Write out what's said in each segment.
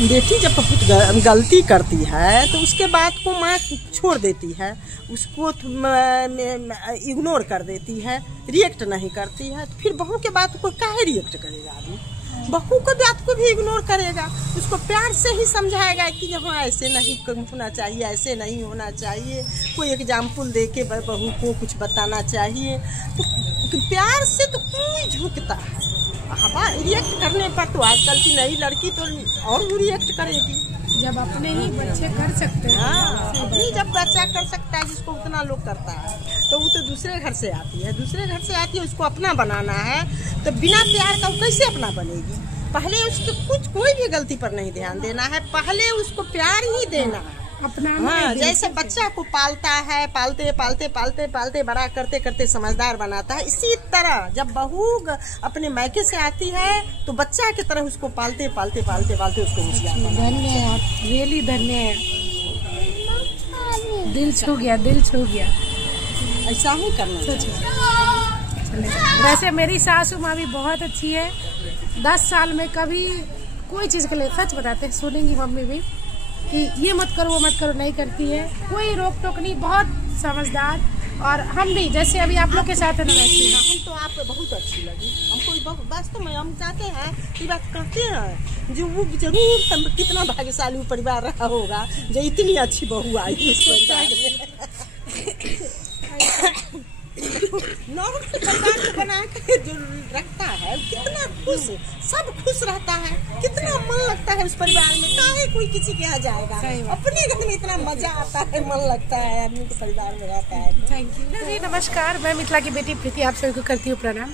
बेटी जब बहुत गलती करती है तो उसके बाद को माँ छोड़ देती है, उसको इग्नोर कर देती है, रिएक्ट नहीं करती है, तो फिर बहू के बात को काहे रिएक्ट करेगा आदमी? बहू को बात को भी इग्नोर करेगा, उसको प्यार से ही समझाएगा कि हाँ ऐसे नहीं होना चाहिए, ऐसे नहीं होना चाहिए, कोई एग्जाम्पल दे के बहू को कुछ बताना चाहिए। तो प्यार से तो कोई झुकता है, हवा रिएक्ट करने पर तो आजकल की नई लड़की तो और भी रिएक्ट करेगी। जब अपने ही बच्चे कर सकते हैं, अपनी जब बच्चा कर सकता है जिसको उतना लोग करता है, तो वो तो दूसरे घर से आती है, दूसरे घर से आती है, उसको अपना बनाना है, तो बिना प्यार का वो कैसे अपना बनेगी? पहले उसको कोई भी गलती पर नहीं ध्यान देना है, पहले उसको प्यार ही देना है, अपना। हाँ, जैसे बच्चा को पालता है, पालते पालते पालते पालते बड़ा करते करते समझदार बनाता है, इसी तरह जब बहू अपने मायके से आती है तो बच्चा की तरह उसको पालते पालते पालते पालते उसको होशियार बनाता है। धन्य है, रियली धन्य है, दिल छू गया, दिल छू गया। ऐसा ही करना चाहिए। वैसे मेरी सासू माँ भी बहुत अच्छी है, 10 साल में कभी कोई चीज के लिए, सच बताते हैं, सुनेंगी मम्मी भी कि ये मत करो वो मत करो, नहीं करती है, कोई रोक टोक नहीं, बहुत समझदार। और हम भी जैसे अभी आप लोग के साथ है ना वैसे हम तो आप बहुत अच्छी लगी हमको, वास्तव में हम चाहते हैं कि बात कहते हैं जो वो जरूर कितना भाग्यशाली परिवार रहा होगा जो इतनी अच्छी बहू आई उस परिवार में। नॉर्मल परिवार को बना के जो रखता है कितना खुश, सब खुश रहता है, कितना मन लगता है उस परिवार में, काहे कोई किसी के यहाँ जाएगा, अपने घर में इतना मजा आता है, मन लगता है, आदमी के परिवार में रहता है। थैंक यू जी। नमस्कार, मैं मिथिला की बेटी प्रीति आप सभी को करती हूँ प्रणाम।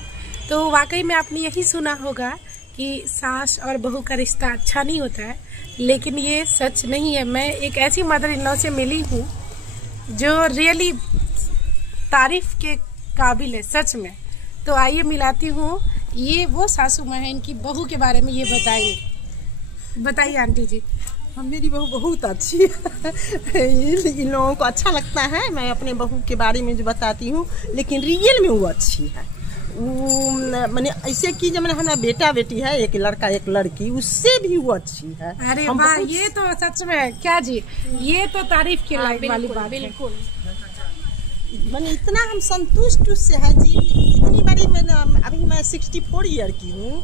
तो वाकई में आपने यही सुना होगा कि सास और बहू का रिश्ता अच्छा नहीं होता है, लेकिन ये सच नहीं है। मैं एक ऐसी मदर इन लॉ से मिली हूँ जो रियली तारीफ के काबिल है, सच में। तो आइए मिलाती हूँ, ये वो सासू माँ है, इनकी बहू के बारे में ये बताइए आंटी जी। मेरी बहू बहुत अच्छी है, इन लोगों को अच्छा लगता है मैं अपने बहू के बारे में जो बताती हूँ, लेकिन रियल में वो अच्छी है। वो मैंने ऐसे की जब हमारा बेटा बेटी है, एक लड़का एक लड़की, उससे भी वो अच्छी है। अरे वाह, ये तो सच में क्या जी, ये तो तारीफ के लायक वाली बात है। बिल्कुल, मैंने इतना हम संतुष्ट उससे है जी। इतनी बड़ी अभी मैं 64 ईयर की हूँ,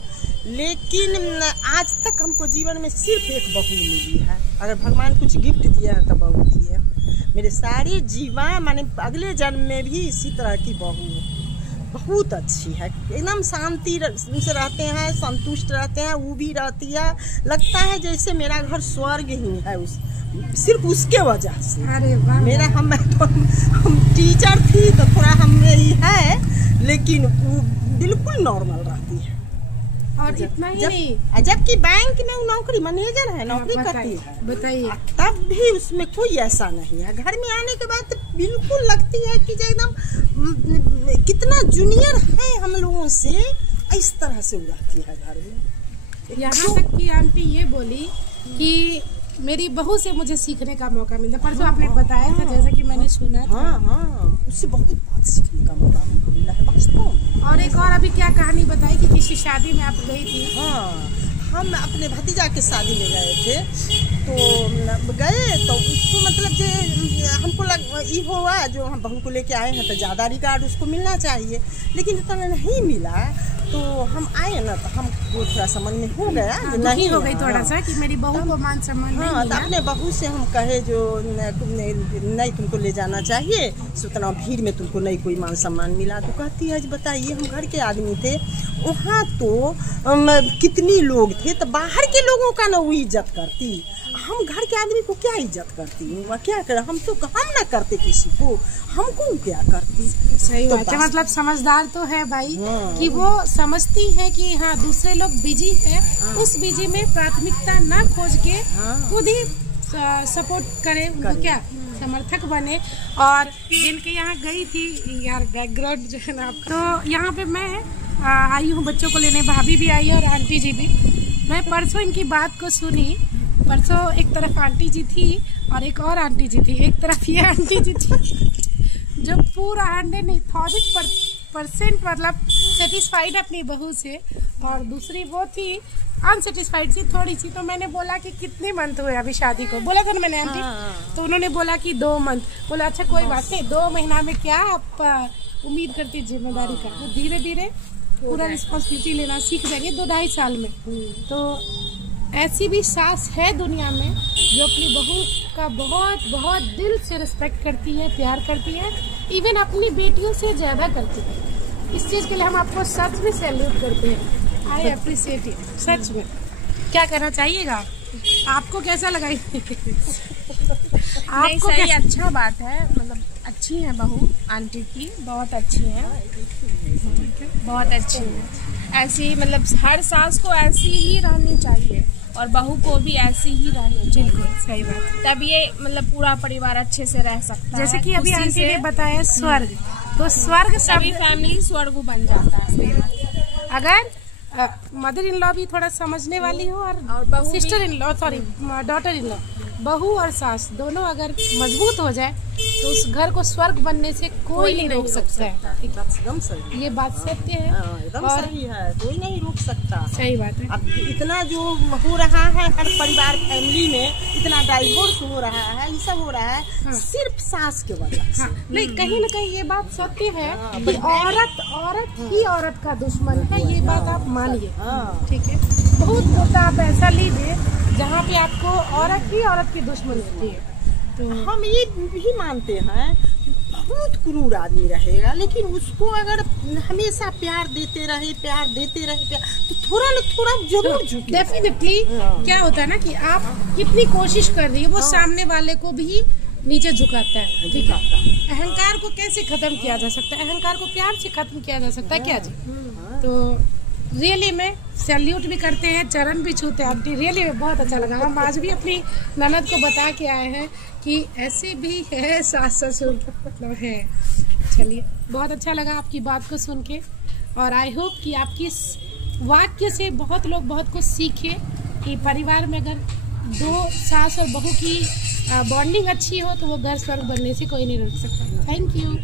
लेकिन आज तक हमको जीवन में सिर्फ एक बहू मिली है। अगर भगवान कुछ गिफ्ट दिया है तो बहू दिए। मेरे सारे जीवन माने अगले जन्म में भी इसी तरह की बहू बहुत अच्छी है, एकदम शांति से रहते हैं, संतुष्ट रहते हैं, वो भी रहती है, लगता है जैसे मेरा घर स्वर्ग ही है सिर्फ उसके वजह से। अरे वाह, मेरा हम टीचर थी तो थोड़ा हमें ही है, लेकिन वो बिल्कुल नॉर्मल रहती है। और इतना ही नहीं, जबकि बैंक में वो नौकरी मैनेजर है, नौकरी करती है, बताइए, तब भी उसमें कोई ऐसा नहीं है। घर में आने के बाद बिल्कुल लगती है कि एकदम कितना जूनियर है हम लोगों से, इस तरह से उड़ाती है घर में। यहाँ तक कि आंटी ये बोली कि मेरी बहू से मुझे सीखने का मौका मिला। परसों आपने बताया था, जैसा कि मैंने सुना था। हाँ, उससे बहुत बात सीखने का मौका मिला है वास्तव। और एक और अभी क्या कहानी बताई कि किसी शादी में आप गई थी? हाँ, हम अपने भतीजा के शादी में गए थे, तो गए तो उसको मतलब जो हमको ये हुआ जो हम बहू को लेके आए हैं तो ज़्यादा रिगार्ड उसको मिलना चाहिए, लेकिन इतना नहीं मिला। तो हम आए ना, तो हमको थोड़ा सा मन में हो गया, नहीं हो गई थोड़ा सा कि मेरी बहू को मान सम्मान नहीं मिला। तो अपने बहू से हम कहे जो नहीं तुमको ले जाना चाहिए, उतना भीड़ में तुमको नहीं कोई मान सम्मान मिला। तो कहती है बताइए, हम घर के आदमी थे, वहाँ तो कितनी लोग थे, तो बाहर के लोगों का ना वो इज्जत करती, हम घर के आदमी को क्या इज्जत करती, क्या कर, हम ना करते किसी को, हमको क्या करती। सही बात है, मतलब समझदार तो है भाई कि वो समझती है कि हाँ दूसरे लोग बिजी है, उस बिजी में प्राथमिकता ना खोज के खुद ही सपोर्ट करे, उनको क्या समर्थक बने। और जिनके यहाँ गई थी यार, बैकग्राउंड जो है ना, तो यहाँ पे मैं आई हूँ बच्चों को लेने, भाभी भी आई है और आंटी जी भी। मैं परसों इनकी बात को सुनी, परसों एक तरफ आंटी जी थी और एक और आंटी जी थी, एक तरफ ये आंटी जी थी जो पूरा 100 नहीं 1000% 100% मतलब सेटिस्फाइड अपनी बहू से, और दूसरी वो थी अनसेटिस्फाइड थी थोड़ी सी। तो मैंने बोला कि कितने मंथ हुए अभी शादी को, बोला था ना मैंने आंटी। तो उन्होंने बोला कि 2 मंथ। बोला अच्छा कोई बात नहीं, 2 महीना में क्या आप उम्मीद करती है जिम्मेदारी का, तो धीरे धीरे पूरा रिस्पॉन्सिबिलिटी लेना सीख जाएंगे 2-2.5 साल में। तो ऐसी भी सास है दुनिया में जो अपनी बहू का बहुत बहुत दिल से रिस्पेक्ट करती है, प्यार करती है, इवन अपनी बेटियों से ज़्यादा करती है। इस चीज़ के लिए हम आपको सच में सैल्यूट करते हैं। आई अप्रिशिएट इट, सच में। क्या कहना चाहिएगा, आपको कैसा लगा? आपको सही, अच्छा बात है, मतलब अच्छी है बहू आंटी की, बहुत अच्छी है, बहुत अच्छी है। ऐसी मतलब हर सास को ऐसी ही रहनी चाहिए और बहू को भी ऐसी ही रहनी चाहिए। सही बात। तब ये मतलब पूरा परिवार अच्छे से रह सकता है। जैसे कि अभी आंटी ने बताया स्वर्ग, तो स्वर्ग सभी फैमिली स्वर्ग बन जाता है। अगर मदर इन लॉ भी थोड़ा समझने वाली हो और sister in law sorry daughter in law, बहू और सास दोनों अगर मजबूत हो जाए तो उस घर को स्वर्ग बनने से कोई नहीं रोक सकता है। एकदम सही, ये बात सत्य है, एकदम सही है, कोई नहीं रोक सकता। सही बात है। अब इतना जो हो रहा है हर परिवार फैमिली में, इतना डाइवोर्स हो रहा है, ये सब हो रहा है सिर्फ सास के वजह से। नहीं, कहीं न कहीं ये बात सत्य है कि औरत ही औरत का दुश्मन है, ये बात आप मानिए, ठीक है। बहुत होता आप ऐसा लीजिए जहाँ पे आपको औरत ही औरत की दुश्मन होती है। तो हम ये भी मानते हैं बहुत क्रूर आदमी रहेगा, लेकिन उसको अगर हमेशा प्यार देते रहे तो थोड़ा न थोड़ा जरूर झुके। डेफिनेटली क्या होता है ना कि आप कितनी कोशिश कर रही है, वो सामने वाले को भी नीचे झुकाता है, ठीक है। अहंकार को कैसे खत्म किया जा सकता है? अहंकार को प्यार से खत्म किया जा सकता है क्या जी? तो रियली में सैल्यूट भी करते हैं, चरण भी छूते हैं आंटी। रियली में बहुत अच्छा लगा। हम आज भी अपनी ननद को बता के आए हैं कि ऐसे भी है सास ससुर, मतलब है। चलिए, बहुत अच्छा लगा आपकी बात को सुन के, और आई होप कि आपकी इस वाक्य से बहुत लोग बहुत कुछ सीखे कि परिवार में अगर 2 सास और बहू की बॉन्डिंग अच्छी हो तो वो घर स्वर्ग बनने से कोई नहीं रोक सकता। Thank you.